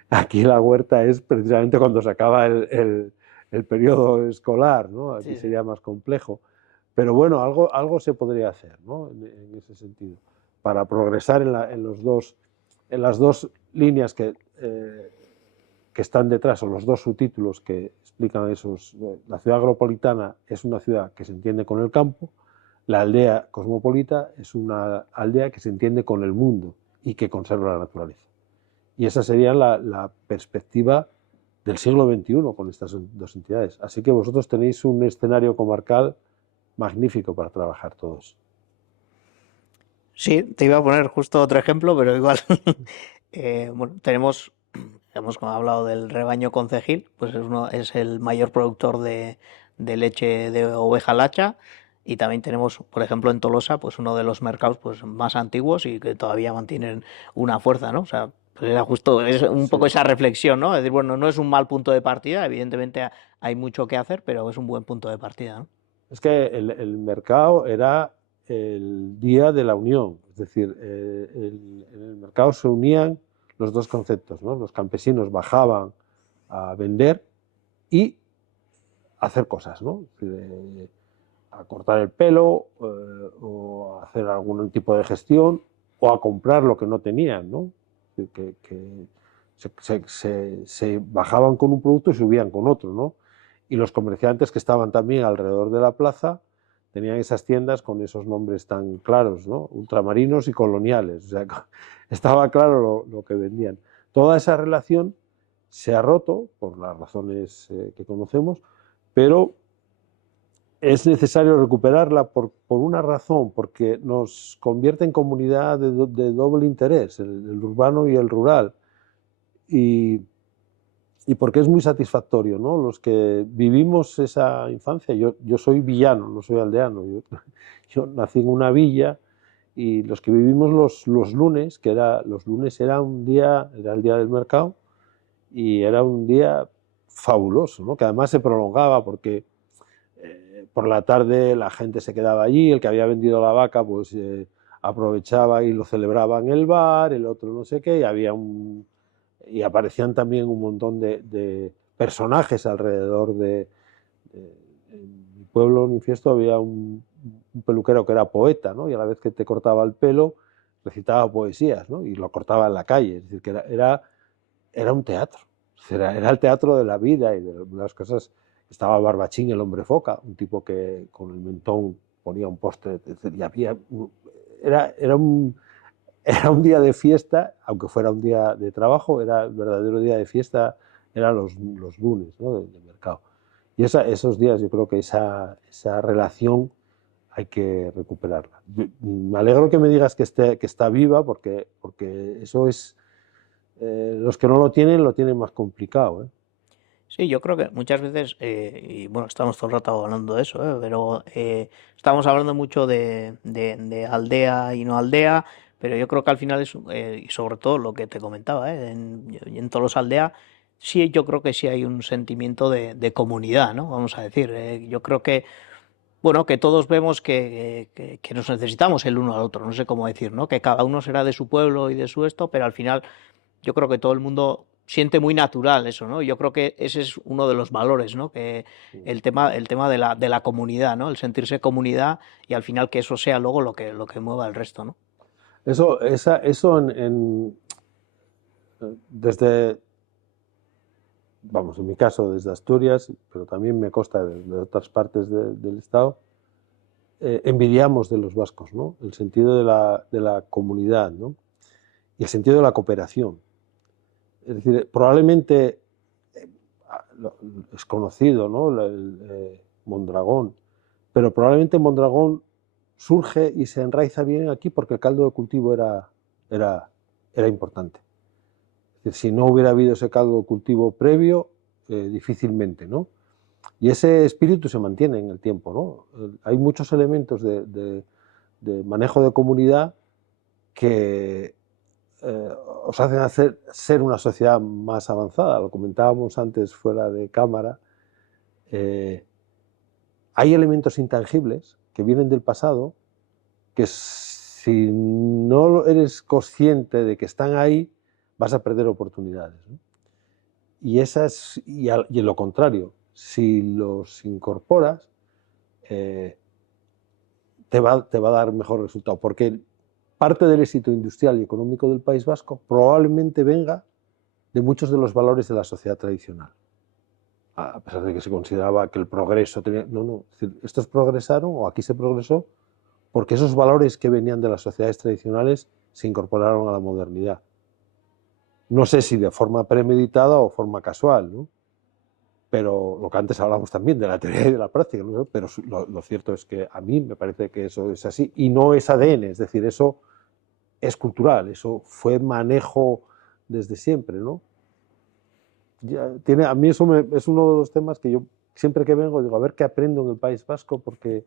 aquí la huerta es precisamente cuando se acaba el periodo escolar, ¿no? Aquí Sí, sí. sería más complejo. Pero bueno, algo se podría hacer, ¿no? En ese sentido, para progresar en las dos líneas que están detrás, o los dos subtítulos que explican esos. La ciudad agropolitana es una ciudad que se entiende con el campo, la aldea cosmopolita es una aldea que se entiende con el mundo y que conserva la naturaleza. Y esa sería la perspectiva del siglo XXI con estas dos entidades. Así que vosotros tenéis un escenario comarcal magnífico para trabajar todos. Sí, te iba a poner justo otro ejemplo, pero igual. Bueno, hemos hablado del rebaño concejil, pues es el mayor productor de leche de oveja lacha. Y también tenemos, por ejemplo, en Tolosa, pues uno de los mercados pues, más antiguos y que todavía mantienen una fuerza, ¿no? O sea, pues era justo, es un poco Sí. esa reflexión, ¿no? Es decir, bueno, no es un mal punto de partida, evidentemente hay mucho que hacer, pero es un buen punto de partida, ¿no? Es que el mercado era el día de la unión, es decir, en el mercado se unían los dos conceptos, ¿no? Los campesinos bajaban a vender y a hacer cosas, ¿no? Es decir, a cortar el pelo o a hacer algún tipo de gestión o a comprar lo que no tenían, ¿no? Que se bajaban con un producto y subían con otro, ¿no? Y los comerciantes que estaban también alrededor de la plaza tenían esas tiendas con esos nombres tan claros, ¿no? Ultramarinos y coloniales, o sea, estaba claro lo que vendían. Toda esa relación se ha roto por las razones que conocemos, pero es necesario recuperarla por una razón, porque nos convierte en comunidad de doble interés, el urbano y el rural, y, y porque es muy satisfactorio, ¿no? Los que vivimos esa infancia, yo soy villano, no soy aldeano, yo nací en una villa y los que vivimos los lunes, los lunes era era el día del mercado y era un día fabuloso, ¿no? Que además se prolongaba porque por la tarde la gente se quedaba allí, el que había vendido la vaca pues aprovechaba y lo celebraba en el bar, el otro no sé qué, y aparecían también un montón de personajes alrededor en mi pueblo, en Infiesto, había un peluquero que era poeta, ¿no? Y a la vez que te cortaba el pelo, recitaba poesías, ¿no? Y lo cortaba en la calle. Es decir, que era un teatro. Era el teatro de la vida y de las cosas. Estaba Barbachín, el hombre foca, un tipo que con el mentón ponía un postre. Y era un día de fiesta, aunque fuera un día de trabajo, era el verdadero día de fiesta, eran los lunes, ¿no? del mercado. Y esos días, yo creo que esa relación hay que recuperarla. Me alegro que me digas que está viva, porque eso es, los que no lo tienen más complicado, ¿eh? Sí, yo creo que muchas veces, y bueno, estamos todo el rato hablando de eso, pero estamos hablando mucho de aldea y no aldea, pero yo creo que al final es, y sobre todo lo que te comentaba, en todos los aldeas, sí, yo creo que sí hay un sentimiento de comunidad, ¿no? Vamos a decir, yo creo que, bueno, que todos vemos que nos necesitamos el uno al otro, no sé cómo decir, ¿no? Que cada uno será de su pueblo y de su esto, pero al final yo creo que todo el mundo siente muy natural eso, ¿no? Yo creo que ese es uno de los valores, ¿no? Que el tema de la comunidad, ¿no? El sentirse comunidad y al final que eso sea luego lo que mueva al resto, ¿no? Eso desde, vamos, en mi caso desde Asturias, pero también me consta de otras partes del Estado, envidiamos de los vascos, ¿no? El sentido de la comunidad, ¿no? Y el sentido de la cooperación. Es decir, probablemente es conocido, ¿no? Mondragón, pero probablemente Mondragón surge y se enraiza bien aquí porque el caldo de cultivo era, era importante. Es decir, si no hubiera habido ese caldo de cultivo previo, difícilmente, ¿no? Y ese espíritu se mantiene en el tiempo, ¿no? Hay muchos elementos de manejo de comunidad que os hacen ser una sociedad más avanzada. Lo comentábamos antes fuera de cámara. Hay elementos intangibles que vienen del pasado que si no eres consciente de que están ahí, vas a perder oportunidades, ¿no? Y en lo contrario, si los incorporas, eh, te va a dar mejor resultado, porque parte del éxito industrial y económico del País Vasco probablemente venga de muchos de los valores de la sociedad tradicional. A pesar de que se consideraba que el progreso tenía... No, no, es decir, estos progresaron, o aquí se progresó, porque esos valores que venían de las sociedades tradicionales se incorporaron a la modernidad. No sé si de forma premeditada o forma casual, ¿no? Pero lo que antes hablamos también de la teoría y de la práctica, ¿no? Pero lo cierto es que a mí me parece que eso es así y no es ADN, es decir, eso es cultural, eso fue manejo desde siempre, ¿no? A mí eso es uno de los temas que yo siempre que vengo digo, a ver qué aprendo en el País Vasco, porque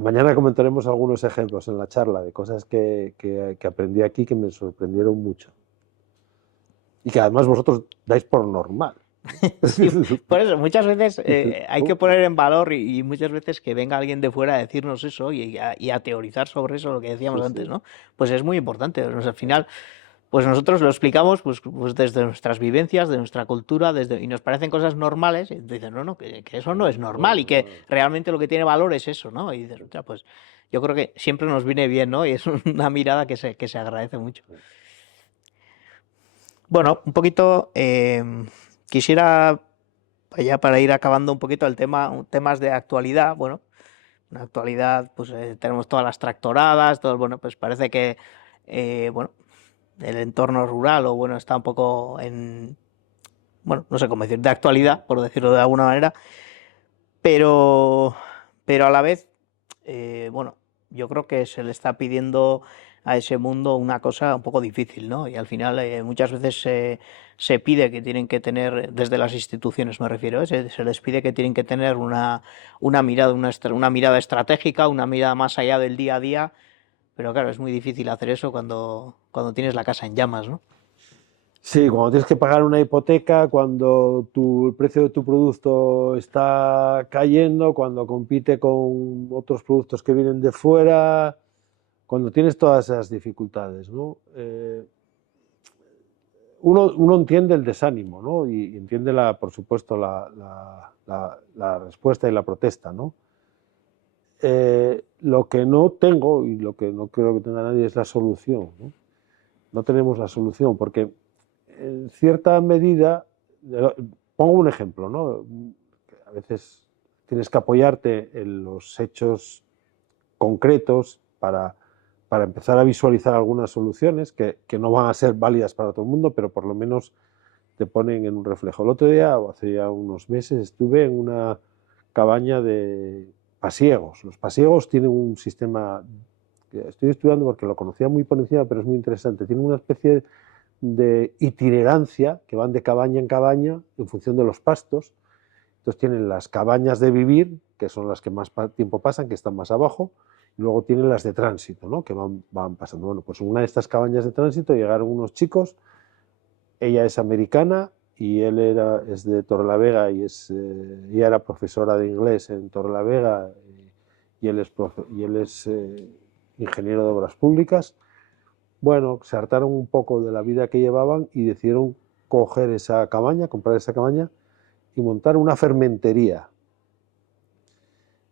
mañana comentaremos algunos ejemplos en la charla de cosas que aprendí aquí que me sorprendieron mucho. Y que además vosotros dais por normal. Sí, por eso muchas veces hay que poner en valor y muchas veces que venga alguien de fuera a decirnos eso y a teorizar sobre eso, lo que decíamos Sí, antes, sí. ¿no? Pues es muy importante. O sea, al final, pues nosotros lo explicamos pues desde nuestras vivencias, de nuestra cultura, y nos parecen cosas normales, y dicen, no, no, que eso no es normal y que realmente lo que tiene valor es eso, ¿no? Y dices, "Hostia, pues yo creo que siempre nos viene bien, ¿no? Y es una mirada que se agradece mucho. Bueno, un poquito, quisiera, ya para ir acabando un poquito el tema, temas de actualidad, bueno, en la actualidad pues tenemos todas las tractoradas, todo, bueno, pues parece que, bueno, el entorno rural o bueno, está un poco bueno, no sé cómo decir, de actualidad, por decirlo de alguna manera, pero, pero a la vez, bueno, yo creo que se le está pidiendo a ese mundo una cosa un poco difícil, ¿no? Y al final muchas veces se pide que tienen que tener, desde las instituciones me refiero, se les pide que tienen que tener una mirada, una mirada estratégica, una mirada más allá del día a día, pero claro, es muy difícil hacer eso cuando tienes la casa en llamas, ¿no? Sí, cuando tienes que pagar una hipoteca, cuando el precio de tu producto está cayendo, cuando compite con otros productos que vienen de fuera, cuando tienes todas esas dificultades, ¿no? Uno entiende el desánimo, ¿no? Y entiende, por supuesto, la respuesta y la protesta, ¿no? Lo que no tengo y lo que no creo que tenga nadie es la solución, ¿no? No tenemos la solución porque en cierta medida, pongo un ejemplo, ¿no? A veces tienes que apoyarte en los hechos concretos para empezar a visualizar algunas soluciones que no van a ser válidas para todo el mundo, pero por lo menos te ponen en un reflejo. El otro día, o hace ya unos meses, estuve en una cabaña de pasiegos. Los pasiegos tienen un sistema que estoy estudiando porque lo conocía muy por encima, pero es muy interesante. Tienen una especie de itinerancia que van de cabaña en cabaña en función de los pastos. Entonces tienen las cabañas de vivir, que son las que más tiempo pasan, que están más abajo, y luego tienen las de tránsito, ¿no? Que van pasando. Bueno, pues en una de estas cabañas de tránsito llegaron unos chicos, ella es americana y él es de Torrelavega y ella era profesora de inglés en Torrelavega y él es ingeniero de obras públicas. Bueno, se hartaron un poco de la vida que llevaban y decidieron coger esa cabaña, comprar esa cabaña y montar una fermentería.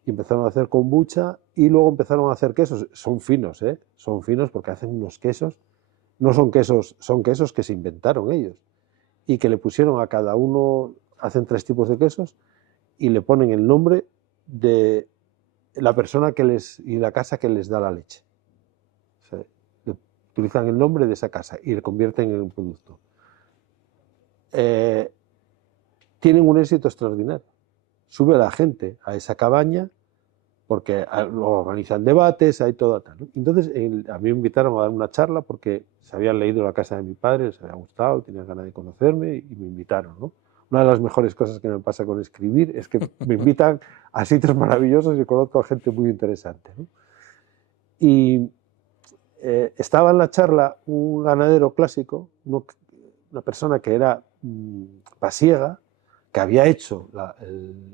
Y empezaron a hacer kombucha y luego empezaron a hacer quesos. Son finos, ¿eh? Son finos porque hacen unos quesos. No son quesos, son quesos que se inventaron ellos y que le pusieron a cada uno, hacen 3 tipos de quesos y le ponen el nombre de la persona y la casa que les da la leche. O sea, utilizan el nombre de esa casa y le convierten en un producto. Tienen un éxito extraordinario. Sube la gente a esa cabaña porque organizan debates, hay todo tal, ¿no? Entonces a mí me invitaron a dar una charla porque se habían leído La casa de mi padre, les había gustado, tenían ganas de conocerme y me invitaron, ¿no? Una de las mejores cosas que me pasa con escribir es que me invitan a sitios maravillosos y conozco a gente muy interesante, ¿no? Y estaba en la charla un ganadero clásico, una persona que era pasiega, que había hecho la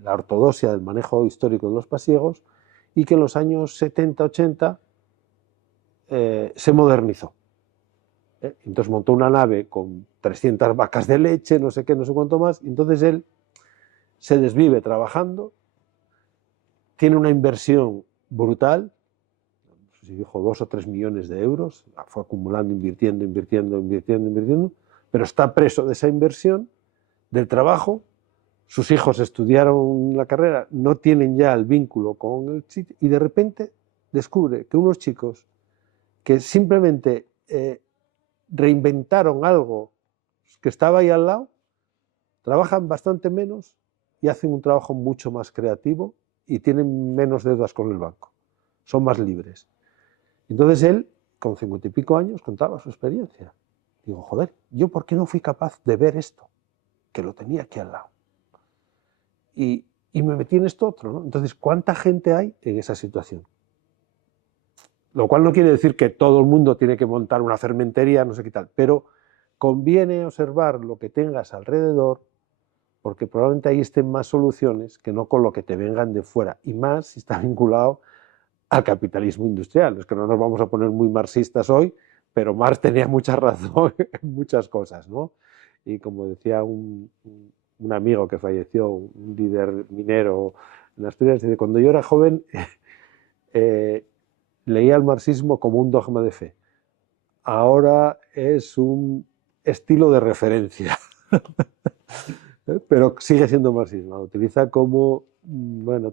ortodoxia del manejo histórico de los pasiegos y que en los años 70-80 se modernizó. Entonces montó una nave con 300 vacas de leche, no sé qué, no sé cuánto más, y entonces él se desvive trabajando, tiene una inversión brutal, no sé si dijo 2 o 3 millones de euros, fue acumulando, invirtiendo, pero está preso de esa inversión, del trabajo. Sus hijos estudiaron la carrera, no tienen ya el vínculo con el sitio y de repente descubre que unos chicos que simplemente reinventaron algo que estaba ahí al lado, trabajan bastante menos y hacen un trabajo mucho más creativo y tienen menos deudas con el banco, son más libres. Entonces él, con 50 y pico años, contaba su experiencia. Digo, joder, ¿yo por qué no fui capaz de ver esto? Que lo tenía aquí al lado. Y me metí en esto otro, ¿no? Entonces, ¿cuánta gente hay en esa situación? Lo cual no quiere decir que todo el mundo tiene que montar una fermentería, no sé qué tal, pero conviene observar lo que tengas alrededor, porque probablemente ahí estén más soluciones que no con lo que te vengan de fuera, y más si está vinculado al capitalismo industrial. Es que no nos vamos a poner muy marxistas hoy, pero Marx tenía mucha razón en muchas cosas, ¿no? Y como decía un amigo que falleció, un líder minero en Asturias, dice, cuando yo era joven leía el marxismo como un dogma de fe. Ahora es un estilo de referencia, pero sigue siendo marxismo. Lo utiliza como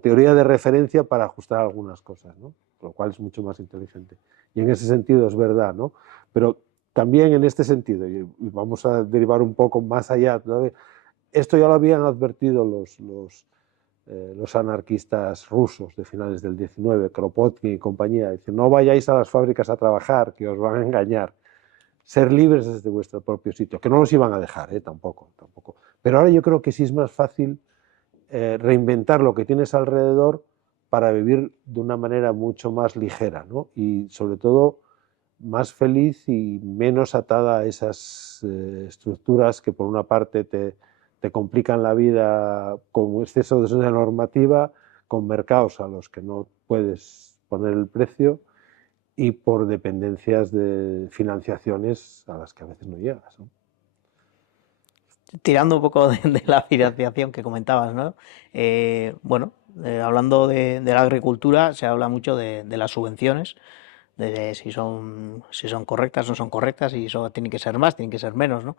teoría de referencia para ajustar algunas cosas, ¿no? Lo cual es mucho más inteligente. Y en ese sentido es verdad, ¿no? Pero también en este sentido, y vamos a derivar un poco más allá, todavía, esto ya lo habían advertido los anarquistas rusos de finales del 19, Kropotkin y compañía. Dicen, no vayáis a las fábricas a trabajar, que os van a engañar. Ser libres desde vuestro propio sitio, que no los iban a dejar, tampoco. Pero ahora yo creo que sí es más fácil reinventar lo que tienes alrededor para vivir de una manera mucho más ligera, ¿no? Y sobre todo más feliz y menos atada a esas estructuras que por una parte te complican la vida con exceso de normativa, con mercados a los que no puedes poner el precio y por dependencias de financiaciones a las que a veces no llegas, ¿no? Tirando un poco de la financiación que comentabas, ¿no? Bueno, hablando de la agricultura, se habla mucho de las subvenciones, de si son correctas o no son correctas, y eso tiene que ser más, tiene que ser menos, ¿no?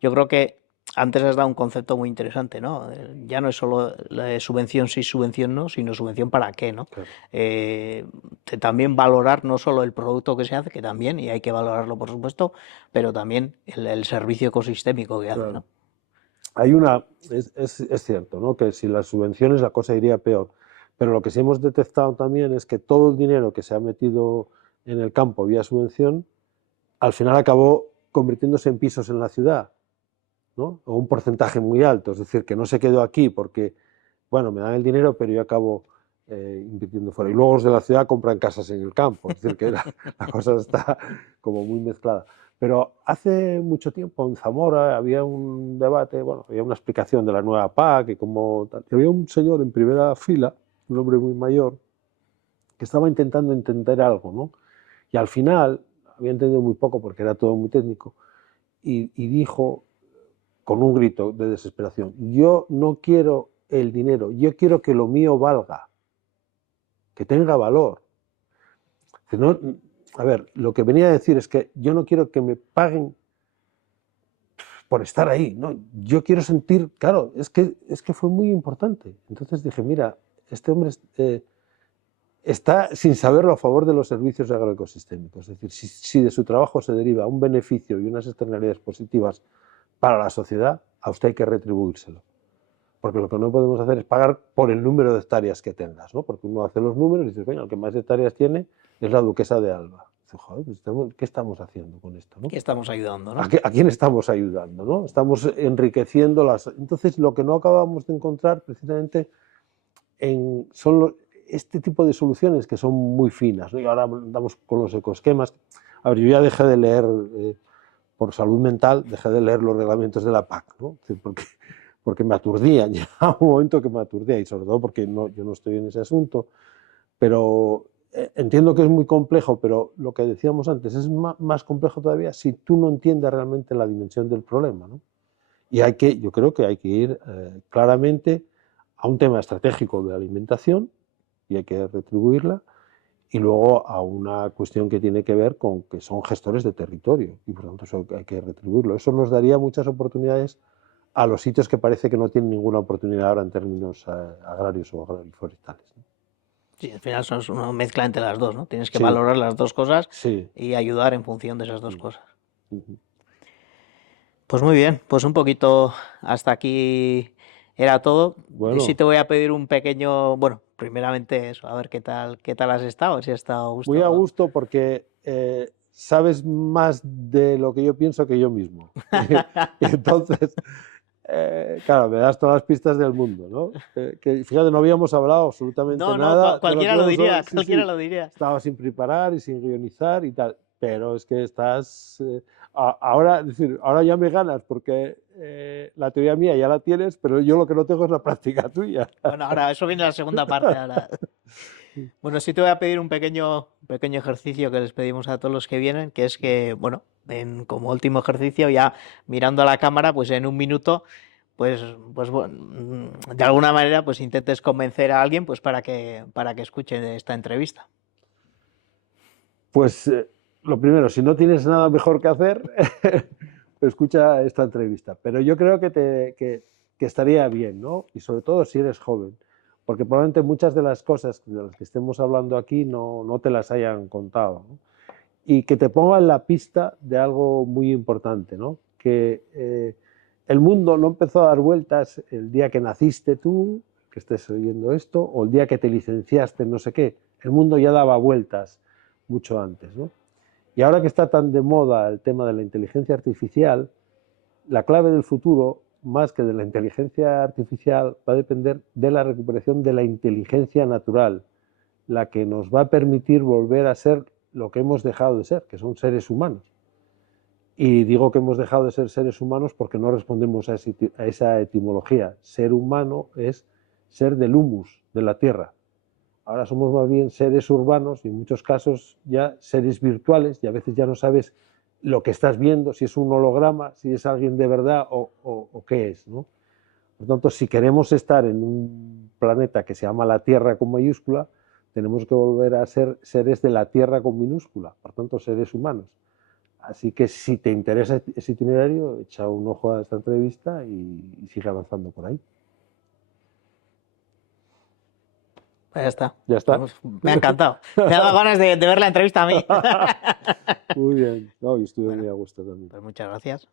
Yo creo que antes has dado un concepto muy interesante, ¿no? Ya no es solo la subvención sí, subvención no, sino subvención para qué, ¿no? Claro. También valorar no solo el producto que se hace, que también, y hay que valorarlo por supuesto, pero también el servicio ecosistémico que hace, Claro. ¿no? Hay una, es cierto, ¿no? Que sin las subvenciones la cosa iría peor, pero lo que sí hemos detectado también es que todo el dinero que se ha metido en el campo vía subvención, al final acabó convirtiéndose en pisos en la ciudad, ¿no? O un porcentaje muy alto, es decir, que no se quedó aquí porque, bueno, me dan el dinero, pero yo acabo invirtiendo fuera. Y luego los de la ciudad compran casas en el campo, es decir, que la cosa está como muy mezclada. Pero hace mucho tiempo en Zamora había un debate, bueno, había una explicación de la nueva PAC y como tal. Y había un señor en primera fila, un hombre muy mayor, que estaba intentando entender algo, ¿no? Y al final, había entendido muy poco porque era todo muy técnico, y dijo con un grito de desesperación, yo no quiero el dinero, yo quiero que lo mío valga, que tenga valor. No, a ver, lo que venía a decir es que yo no quiero que me paguen por estar ahí, ¿no? Yo quiero sentir, claro, es que fue muy importante. Entonces dije, mira, este hombre está sin saberlo a favor de los servicios agroecosistémicos. Es decir, si de su trabajo se deriva un beneficio y unas externalidades positivas para la sociedad, a usted hay que retribuírselo. Porque lo que no podemos hacer es pagar por el número de hectáreas que tengas, ¿no? Porque uno hace los números y dice, coño, el que más hectáreas tiene es la duquesa de Alba. Dice, joder, pues ¿qué estamos haciendo con esto, no? Que estamos ayudando, ¿no? ¿A quién estamos ayudando, no? Estamos enriqueciendo las... Entonces, lo que no acabamos de encontrar precisamente son este tipo de soluciones que son muy finas, ¿no? Y ahora andamos con los ecoesquemas. A ver, yo ya dejé de leer, por salud mental, dejé de leer los reglamentos de la PAC, ¿no? Porque me aturdían, ya un momento que me aturdía, y sobre todo porque yo no estoy en ese asunto, pero entiendo que es muy complejo, pero lo que decíamos antes, es más complejo todavía si tú no entiendes realmente la dimensión del problema, ¿no? Y yo creo que hay que ir claramente a un tema estratégico de alimentación, y hay que retribuirla, y luego a una cuestión que tiene que ver con que son gestores de territorio, y por lo tanto eso hay que retribuirlo. Eso nos daría muchas oportunidades a los sitios que parece que no tienen ninguna oportunidad ahora en términos agrarios o agroforestales, ¿no? Sí, al final son una mezcla entre las dos, ¿no? Tienes que Sí, valorar las dos cosas sí. y ayudar en función de esas dos cosas. Uh-huh. Pues muy bien, pues un poquito hasta aquí era todo. Y sí Bueno, te voy a pedir un pequeño, bueno, primeramente eso, a ver qué tal has estado, si has estado a muy a gusto. gusto porque sabes más de lo que yo pienso que yo mismo. Y entonces, claro, me das todas las pistas del mundo, ¿no? Que fíjate, no habíamos hablado absolutamente No, no, nada de lo cualquiera que lo vamos a... diría, Sí, cualquiera sí, lo diría. estaba sin preparar y sin guionizar y tal, pero es que estás... ahora, es decir, ahora ya me ganas porque la teoría mía ya la tienes, pero yo lo que no tengo es la práctica tuya. Bueno, ahora eso viene la segunda parte. Ahora. Bueno, sí te voy a pedir un pequeño ejercicio que les pedimos a todos los que vienen, que es que, bueno, como último ejercicio, ya mirando a la cámara, pues en un minuto, pues, pues bueno, de alguna manera, pues intentes convencer a alguien, pues para que escuche esta entrevista. Pues lo primero, si no tienes nada mejor que hacer, escucha esta entrevista. Pero yo creo que estaría bien, ¿no? Y sobre todo si eres joven, porque probablemente muchas de las cosas de las que estemos hablando aquí no te las hayan contado, ¿no? Y que te ponga en la pista de algo muy importante, ¿no? Que el mundo no empezó a dar vueltas el día que naciste tú, que estés oyendo esto, o el día que te licenciaste en no sé qué. El mundo ya daba vueltas mucho antes, ¿no? Y ahora que está tan de moda el tema de la inteligencia artificial, la clave del futuro, más que de la inteligencia artificial, va a depender de la recuperación de la inteligencia natural, la que nos va a permitir volver a ser lo que hemos dejado de ser, que son seres humanos. Y digo que hemos dejado de ser seres humanos porque no respondemos a esa etimología. Ser humano es ser del humus, de la tierra. Ahora somos más bien seres urbanos y en muchos casos ya seres virtuales, y a veces ya no sabes lo que estás viendo, si es un holograma, si es alguien de verdad o qué es, ¿no? Por tanto, si queremos estar en un planeta que se llama la Tierra con mayúscula, tenemos que volver a ser seres de la Tierra con minúscula, por tanto, seres humanos. Así que si te interesa ese itinerario, echa un ojo a esta entrevista y sigue avanzando por ahí. Pues ya está. Ya está. Pues me ha encantado. Me ha dado ganas de ver la entrevista a mí. Muy bien. No, y estuve Bueno, muy a gusto también. pues muchas gracias.